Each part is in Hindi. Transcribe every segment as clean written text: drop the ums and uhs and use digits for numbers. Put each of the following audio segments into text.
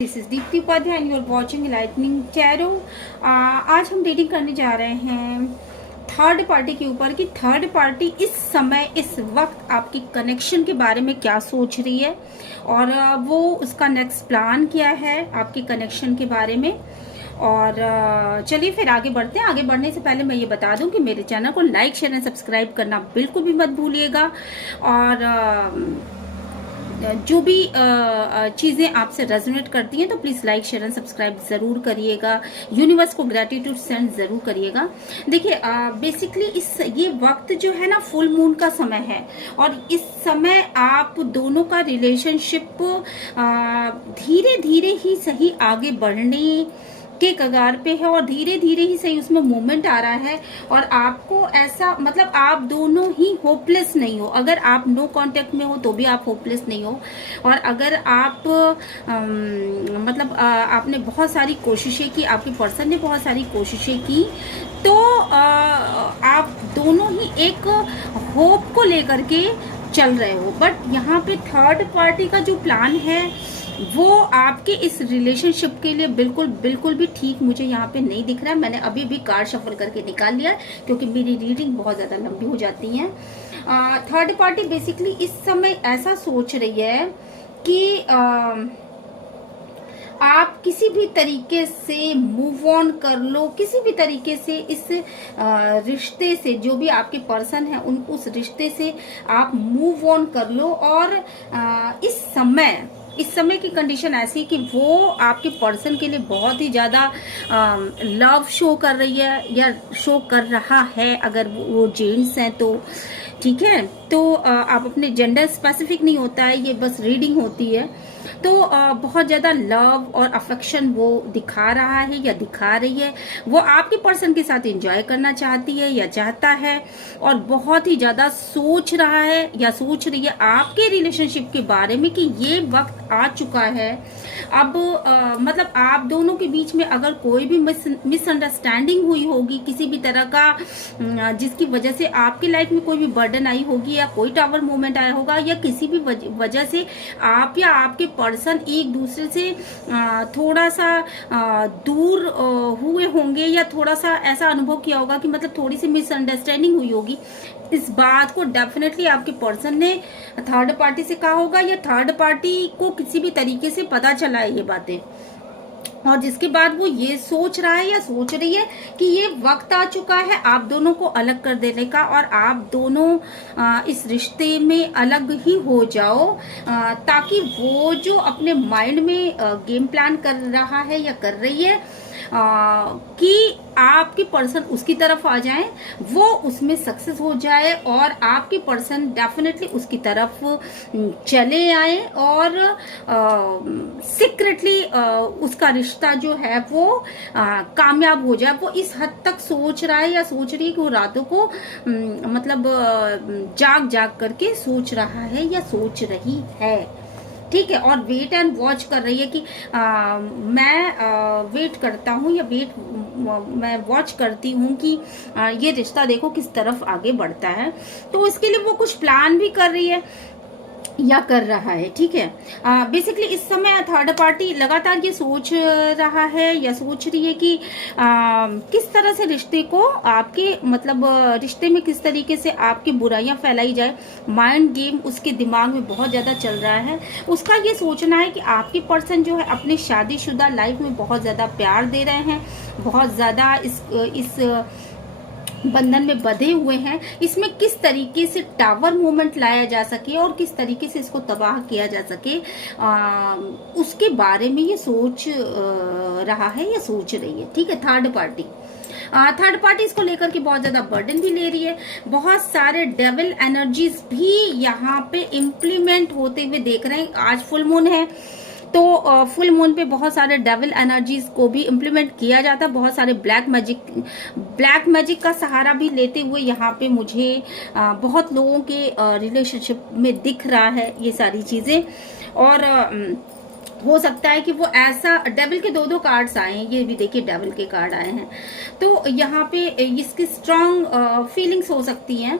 This is Deepti Upadhyay and you are watching lightning tarot. आज हम रीडिंग करने जा रहे हैं थर्ड पार्टी के ऊपर कि थर्ड पार्टी इस समय इस वक्त आपकी कनेक्शन के बारे में क्या सोच रही है और वो उसका नेक्स्ट प्लान क्या है आपके कनेक्शन के बारे में। और चलिए फिर आगे बढ़ते हैं। आगे बढ़ने से पहले मैं ये बता दूं कि मेरे चैनल को लाइक शेयर एंड सब्सक्राइब करना बिल्कुल भी मत भूलिएगा और जो भी चीज़ें आपसे रेजोनेट करती हैं तो please like share and subscribe ज़रूर करिएगा। यूनिवर्स को ग्रेटिट्यूड सेंड ज़रूर करिएगा। देखिए बेसिकली ये वक्त जो है ना फुल मून का समय है और इस समय आप दोनों का रिलेशनशिप धीरे धीरे ही सही आगे बढ़ने के कगार पे है और धीरे धीरे ही सही उसमें मूवमेंट आ रहा है। और आपको ऐसा मतलब आप दोनों ही होपलेस नहीं हो। अगर आप नो कांटेक्ट में हो तो भी आप होपलेस नहीं हो और अगर आप आपने बहुत सारी कोशिशें की, आपके पर्सन ने बहुत सारी कोशिशें की तो आप दोनों ही एक होप को लेकर के चल रहे हो। बट यहाँ पे थर्ड पार्टी का जो प्लान है वो आपके इस रिलेशनशिप के लिए बिल्कुल भी ठीक मुझे यहाँ पे नहीं दिख रहा है। मैंने अभी भी कार्ड शफल करके निकाल लिया क्योंकि मेरी रीडिंग बहुत ज़्यादा लंबी हो जाती है। थर्ड पार्टी बेसिकली इस समय ऐसा सोच रही है कि आप किसी भी तरीके से मूव ऑन कर लो, किसी भी तरीके से इस रिश्ते से, जो भी आपके पर्सन है उस रिश्ते से आप मूव ऑन कर लो। और इस समय की कंडीशन ऐसी कि वो आपके पर्सन के लिए बहुत ही ज़्यादा लव शो कर रही है या शो कर रहा है। अगर वो जेंट्स हैं तो ठीक है, तो आप अपने जेंडर स्पेसिफिक नहीं होता है, ये बस रीडिंग होती है। तो बहुत ज़्यादा लव और अफेक्शन वो दिखा रहा है या दिखा रही है। वो आपके पर्सन के साथ एंजॉय करना चाहती है या चाहता है और बहुत ही ज़्यादा सोच रहा है या सोच रही है आपके रिलेशनशिप के बारे में कि ये वक्त आ चुका है। अब मतलब आप दोनों के बीच में अगर कोई भी मिसअंडरस्टैंडिंग हुई होगी किसी भी तरह का, जिसकी वजह से आपकी लाइफ में कोई भी बर्डन आई होगी या कोई टावर मोमेंट आया होगा या किसी भी वजह से आप या आपके पर्सन एक दूसरे से थोड़ा सा दूर हुए होंगे या थोड़ा सा ऐसा अनुभव किया होगा कि मतलब थोड़ी सी मिसअंडरस्टैंडिंग हुई होगी। इस बात को डेफिनेटली आपके पर्सन ने थर्ड पार्टी से कहा होगा या थर्ड पार्टी को किसी भी तरीके से पता चला है ये बातें, और जिसके बाद वो ये सोच रहा है या सोच रही है कि ये वक्त आ चुका है आप दोनों को अलग कर देने का और आप दोनों इस रिश्ते में अलग ही हो जाओ, ताकि वो जो अपने माइंड में गेम प्लान कर रहा है या कर रही है कि आपके पर्सन उसकी तरफ आ जाए, वो उसमें सक्सेस हो जाए और आपके पर्सन डेफिनेटली उसकी तरफ चले आए और सीक्रेटली उसका रिश्ता जो है वो कामयाब हो जाए। वो इस हद तक सोच रहा है या सोच रही है कि वो रातों को मतलब जाग करके सोच रहा है या सोच रही है, ठीक है। और वेट एंड वॉच कर रही है कि मैं वेट करता हूँ या मैं वॉच करती हूँ कि ये रिश्ता देखो किस तरफ आगे बढ़ता है। तो इसके लिए वो कुछ प्लान भी कर रही है या कर रहा है, ठीक है। बेसिकली इस समय थर्ड पार्टी लगातार ये सोच रहा है या सोच रही है कि किस तरह से रिश्ते को आपके मतलब रिश्ते में किस तरीके से आपकी बुराइयां फैलाई जाए। माइंड गेम उसके दिमाग में बहुत ज़्यादा चल रहा है। उसका ये सोचना है कि आपके पर्सन जो है अपने शादीशुदा लाइफ में बहुत ज़्यादा प्यार दे रहे हैं, बहुत ज़्यादा इस बंधन में बंधे हुए हैं। इसमें किस तरीके से टावर मूवमेंट लाया जा सके और किस तरीके से इसको तबाह किया जा सके उसके बारे में ये सोच रहा है या सोच रही है, ठीक है। थर्ड पार्टी इसको लेकर के बहुत ज्यादा बर्डन भी ले रही है। बहुत सारे डेविल एनर्जीज भी यहाँ पे इम्प्लीमेंट होते हुए देख रहे हैं। आज फुल मून है तो फुल मून पे बहुत सारे डेविल एनर्जीज को भी इम्प्लीमेंट किया जाता है। बहुत सारे ब्लैक मैजिक का सहारा भी लेते हुए यहाँ पे मुझे बहुत लोगों के रिलेशनशिप में दिख रहा है ये सारी चीजें। और हो सकता है कि वो ऐसा, डेविल के दो कार्ड्स आए हैं, ये भी देखिए डेविल के कार्ड आए हैं, तो यहाँ पे इसकी स्ट्रांग फीलिंग्स हो सकती हैं।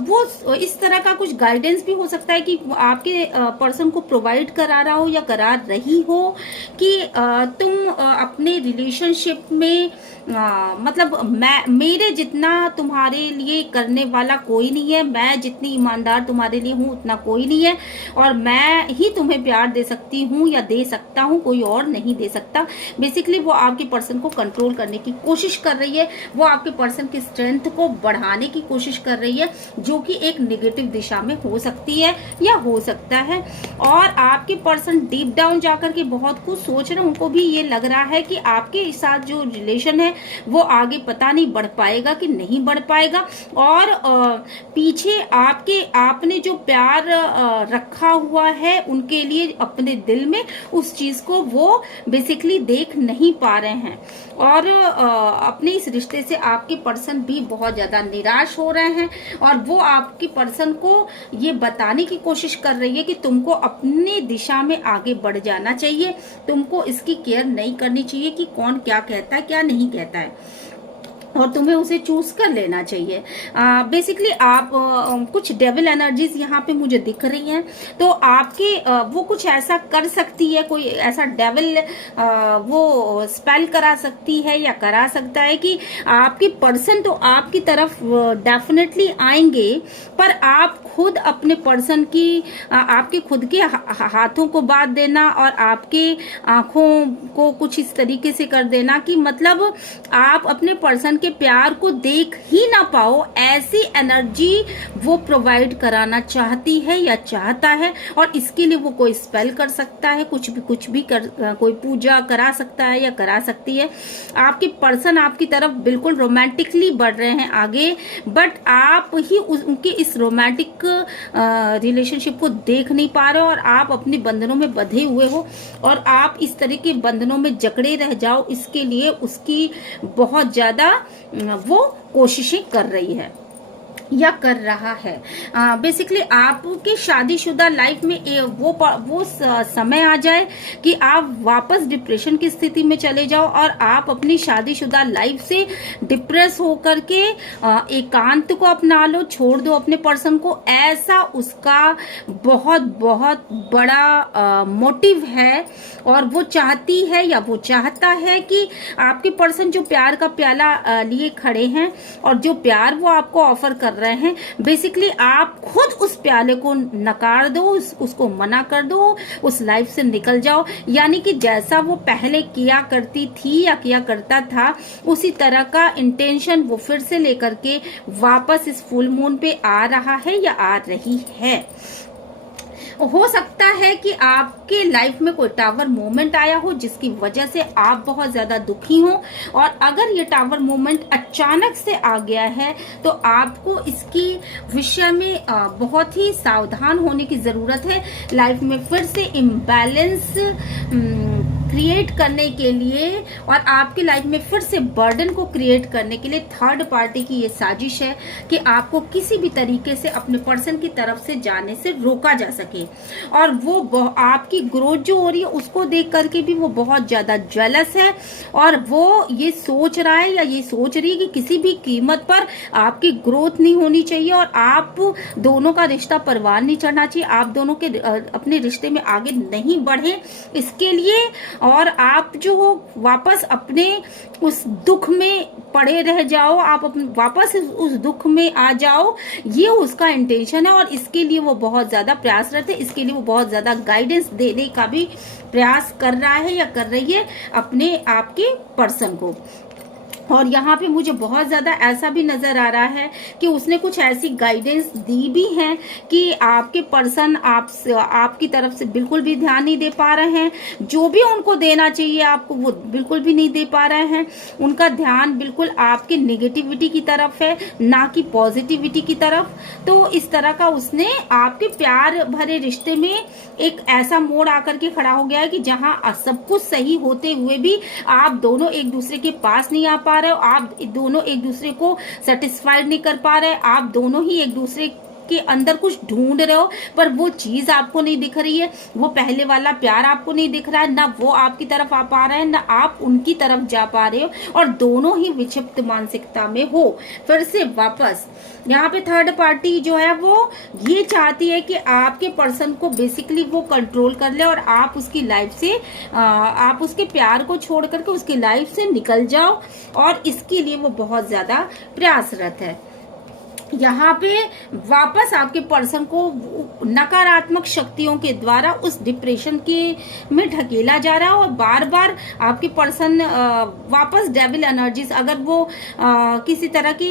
वो इस तरह का कुछ गाइडेंस भी हो सकता है कि आपके पर्सन को प्रोवाइड करा रहा हो या करा रही हो कि तुम अपने रिलेशनशिप में मतलब मेरे जितना तुम्हारे लिए करने वाला कोई नहीं है, मैं जितनी ईमानदार तुम्हारे लिए हूँ उतना कोई नहीं है, और मैं ही तुम्हें प्यार दे सकती हूँ या दे सकता हूँ, कोई और नहीं दे सकता। बेसिकली वो आपके पर्सन को कंट्रोल करने की कोशिश कर रही है, वो आपके पर्सन की स्ट्रेंथ को बढ़ाने की कोशिश कर रही है, जो कि एक नेगेटिव दिशा में हो सकती है या हो सकता है। और आपके पर्सन डीप डाउन जाकर के बहुत कुछ सोच रहे हैं, उनको भी ये लग रहा है कि आपके साथ जो रिलेशन है वो आगे पता नहीं बढ़ पाएगा कि नहीं बढ़ पाएगा, और पीछे आपने जो प्यार रखा हुआ है उनके लिए अपने दिल में, उस चीज को वो बेसिकली देख नहीं पा रहे हैं, और अपने इस रिश्ते से आपके पर्सन भी बहुत ज्यादा निराश हो रहे हैं, और वो आपके पर्सन को ये बताने की कोशिश कर रही है कि तुमको अपनी दिशा में आगे बढ़ जाना चाहिए, तुमको इसकी केयर नहीं करनी चाहिए कि कौन क्या कहता है क्या नहीं कहता है, और तुम्हें उसे चूज कर लेना चाहिए। बेसिकली आप कुछ डेविल एनर्जीज यहाँ पे मुझे दिख रही हैं, तो आपके वो कुछ ऐसा कर सकती है, कोई ऐसा डेविल वो स्पेल करा सकती है या करा सकता है कि आपके पर्सन तो आपकी तरफ डेफिनेटली आएंगे, पर आप खुद अपने पर्सन की आपके खुद के हाथों को बांध देना और आपके आंखों को कुछ इस तरीके से कर देना कि मतलब आप अपने पर्सन के प्यार को देख ही ना पाओ, ऐसी एनर्जी वो प्रोवाइड कराना चाहती है या चाहता है। और इसके लिए वो कोई स्पेल कर सकता है, कुछ भी कोई पूजा करा सकता है या करा सकती है। आपके पर्सन आपकी तरफ बिल्कुल रोमांटिकली बढ़ रहे हैं आगे, बट आप ही उनके इस रोमांटिक रिलेशनशिप को देख नहीं पा रहे हो, और आप अपने बंधनों में बंधे हुए हो, और आप इस तरह के बंधनों में जकड़े रह जाओ, इसके लिए उसकी बहुत ज्यादा वो कोशिशें कर रही है या कर रहा है। बेसिकली आपकी शादीशुदा लाइफ में वो समय आ जाए कि आप वापस डिप्रेशन की स्थिति में चले जाओ, और आप अपनी शादीशुदा लाइफ से डिप्रेस होकर के एकांत को अपना लो, छोड़ दो अपने पर्सन को, ऐसा उसका बहुत बहुत बड़ा मोटिव है। और वो चाहती है या वो चाहता है कि आपके पर्सन जो प्यार का प्याला लिए खड़े हैं और जो प्यार वो आपको ऑफर कर रहे हैं, बेसिकली आप खुद उस प्याले को नकार दो, उसको मना कर दो, उस लाइफ से निकल जाओ। यानी कि जैसा वो पहले किया करती थी या किया करता था, उसी तरह का इंटेंशन वो फिर से लेकर के वापस इस फुल मून पे आ रहा है या आ रही है। हो सकता है कि आपके लाइफ में कोई टावर मोमेंट आया हो जिसकी वजह से आप बहुत ज्यादा दुखी हो, और अगर ये टावर मोमेंट अचानक से आ गया है तो आपको इसकी विषय में बहुत ही सावधान होने की जरूरत है। लाइफ में फिर से इम्बैलेंस क्रिएट करने के लिए और आपकी लाइफ में फिर से बर्डन को क्रिएट करने के लिए थर्ड पार्टी की ये साजिश है कि आपको किसी भी तरीके से अपने पर्सन की तरफ से जाने से रोका जा सके। और वो आपकी ग्रोथ जो हो रही है उसको देख करके भी वो बहुत ज्यादा जेलस है, और वो ये सोच रहा है या ये सोच रही है कि किसी भी कीमत पर आपकी ग्रोथ नहीं होनी चाहिए और आप दोनों का रिश्ता परवान नहीं चढ़ना चाहिए, आप दोनों के अपने रिश्ते में आगे नहीं बढ़े इसके लिए, और आप जो हो वापस अपने उस दुख में पड़े रह जाओ, आप वापस उस दुख में आ जाओ, ये उसका इंटेंशन है। और इसके लिए वो बहुत ज्यादा प्रयासरत है, इसके लिए वो बहुत ज्यादा गाइडेंस देने का भी प्रयास कर रहा है या कर रही है अपने आपके पर्सन को। और यहाँ पे मुझे बहुत ज्यादा ऐसा भी नजर आ रहा है कि उसने कुछ ऐसी गाइडेंस दी भी है कि आपके पर्सन आपकी तरफ से बिल्कुल भी ध्यान नहीं दे पा रहे हैं, जो भी उनको देना चाहिए आपको वो बिल्कुल भी नहीं दे पा रहे हैं। उनका ध्यान बिल्कुल आपके नेगेटिविटी की तरफ है, ना कि पॉजिटिविटी की तरफ। तो इस तरह का उसने आपके प्यार भरे रिश्ते में एक ऐसा मोड़ आकर के खड़ा हो गया है कि जहाँ सब कुछ सही होते हुए भी आप दोनों एक दूसरे के पास नहीं आ पा रहे हो, आप दोनों एक दूसरे को सेटिस्फाइड नहीं कर पा रहे, आप दोनों ही एक दूसरे आपके अंदर कुछ ढूंढ रहे हो, पर वो चीज आपको नहीं दिख रही है, वो पहले वाला प्यार आपको नहीं दिख रहा है, ना वो आपकी तरफ आ पा रहे हैं, ना आप उनकी तरफ जा पा रहे हो, और दोनों ही विक्षिप्त मानसिकता में हो। फिर से वापस यहाँ पे थर्ड पार्टी जो है वो ये चाहती है कि आपके पर्सन को बेसिकली वो कंट्रोल कर ले और आप उसकी लाइफ से आप उसके प्यार को छोड़ करके उसकी लाइफ से निकल जाओ, और इसके लिए वो बहुत ज्यादा प्रयासरत है। यहाँ पे वापस आपके पर्सन को नकारात्मक शक्तियों के द्वारा उस डिप्रेशन के में ढकेला जा रहा है, और बार बार आपके पर्सन वापस डेविल एनर्जीज, अगर वो किसी तरह की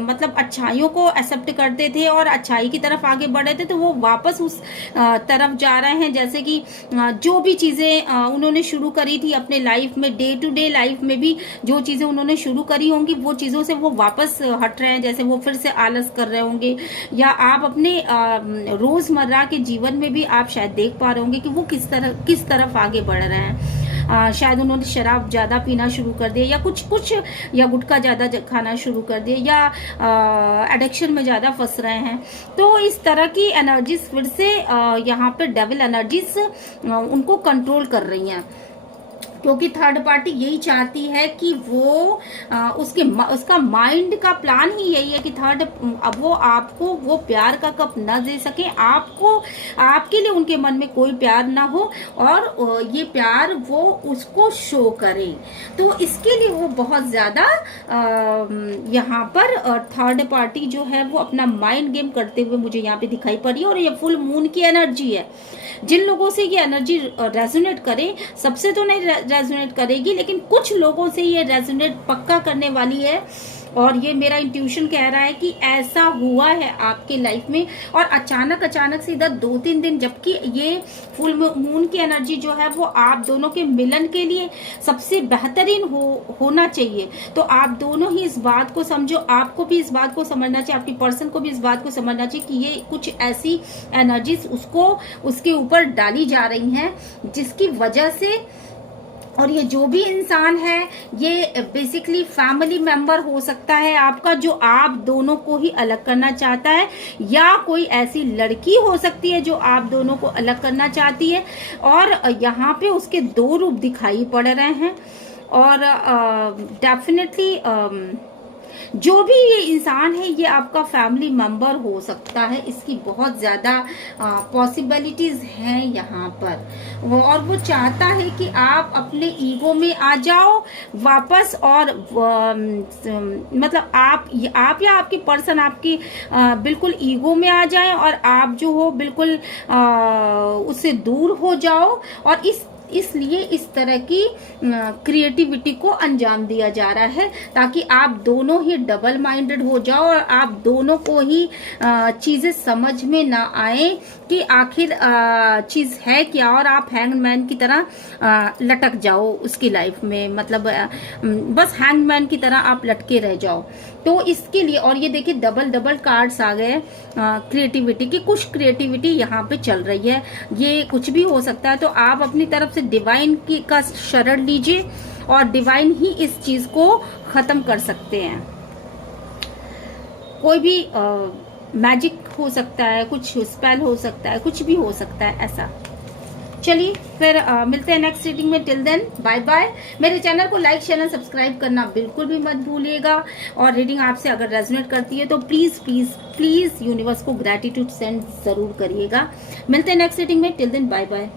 मतलब अच्छाइयों को एक्सेप्ट करते थे और अच्छाई की तरफ आगे बढ़े थे, तो वो वापस उस तरफ जा रहे हैं। जैसे कि जो भी चीजें उन्होंने शुरू करी थी अपने लाइफ में, डे टू डे लाइफ में भी जो चीजें उन्होंने शुरू करी होंगी, वो चीजों से वो वापस हट रहे हैं। जैसे वो फिर से आलस कर रहे होंगे, या आप अपने रोजमर्रा के जीवन में भी आप शायद देख पा रहे होंगे कि वो किस तरफ आगे बढ़ रहे हैं। शायद उन्होंने शराब ज्यादा पीना शुरू कर दिया, या कुछ या गुटखा ज्यादा खाना शुरू कर दिया, या एडिक्शन में ज्यादा फंस रहे हैं। तो इस तरह की एनर्जीज फिर से यहाँ पे डेविल एनर्जीज उनको कंट्रोल कर रही हैं, क्योंकि थर्ड पार्टी यही चाहती है कि वो उसका माइंड का प्लान ही यही है कि अब वो आपको वो प्यार का कप न दे सके, आपके लिए उनके मन में कोई प्यार ना हो, और ये प्यार वो उसको शो करे। तो इसके लिए वो बहुत ज्यादा यहाँ पर थर्ड पार्टी जो है वो अपना माइंड गेम करते हुए मुझे यहाँ पे दिखाई पड़ी है। और ये फुल मून की एनर्जी है। जिन लोगों से ये एनर्जी रेजोनेट करे, सबसे तो नहीं रेजोनेट करेगी, लेकिन कुछ लोगों से ये रेजोनेट पक्का करने वाली है। और ये मेरा इंट्यूशन कह रहा है कि ऐसा हुआ है आपके लाइफ में, और अचानक से इधर 2-3 दिन, जबकि ये फुल मून की एनर्जी जो है वो आप दोनों के मिलन के लिए सबसे बेहतरीन होना चाहिए। तो आप दोनों ही इस बात को समझो, आपको भी इस बात को समझना चाहिए, आपकी पर्सन को भी इस बात को समझना चाहिए कि ये कुछ ऐसी एनर्जीज उसके ऊपर डाली जा रही हैं जिसकी वजह से, और ये जो भी इंसान है ये बेसिकली फैमिली मेंबर हो सकता है आपका, जो आप दोनों को ही अलग करना चाहता है, या कोई ऐसी लड़की हो सकती है जो आप दोनों को अलग करना चाहती है। और यहाँ पे उसके 2 रूप दिखाई पड़ रहे हैं, और डेफिनेटली जो भी ये इंसान है ये आपका फैमिली मेंबर हो सकता है। इसकी बहुत ज्यादा पॉसिबिलिटीज हैं यहाँ पर, और वो चाहता है कि आप अपने ईगो में आ जाओ वापस, और मतलब आप या आपकी पर्सन आपकी बिल्कुल ईगो में आ जाए, और आप जो हो बिल्कुल उससे दूर हो जाओ। और इसलिए इस तरह की क्रिएटिविटी को अंजाम दिया जा रहा है, ताकि आप दोनों ही डबल माइंडेड हो जाओ, और आप दोनों को ही चीजें समझ में ना आए कि आखिर चीज है क्या, और आप हैंगमैन की तरह लटक जाओ उसकी लाइफ में, मतलब बस हैंगमैन की तरह आप लटके रह जाओ। तो इसके लिए, और ये देखिए डबल कार्ड्स आ गए क्रिएटिविटी की। कुछ क्रिएटिविटी यहाँ पे चल रही है, ये कुछ भी हो सकता है। तो आप अपनी तरफ से डिवाइन का शरण लीजिए, और डिवाइन ही इस चीज को खत्म कर सकते हैं। कोई भी मैजिक हो सकता है, कुछ स्पेल हो सकता है, कुछ भी हो सकता है ऐसा। चलिए फिर मिलते हैं नेक्स्ट रीडिंग में। Till then bye bye. मेरे चैनल को लाइक शेयर सब्सक्राइब करना बिल्कुल भी मत भूलिएगा, और रीडिंग आपसे अगर रेजोनेट करती है तो प्लीज प्लीज प्लीज यूनिवर्स को ग्रेटिट्यूड सेंड जरूर करिएगा। मिलते हैं नेक्स्ट रीडिंग में। Till then bye bye.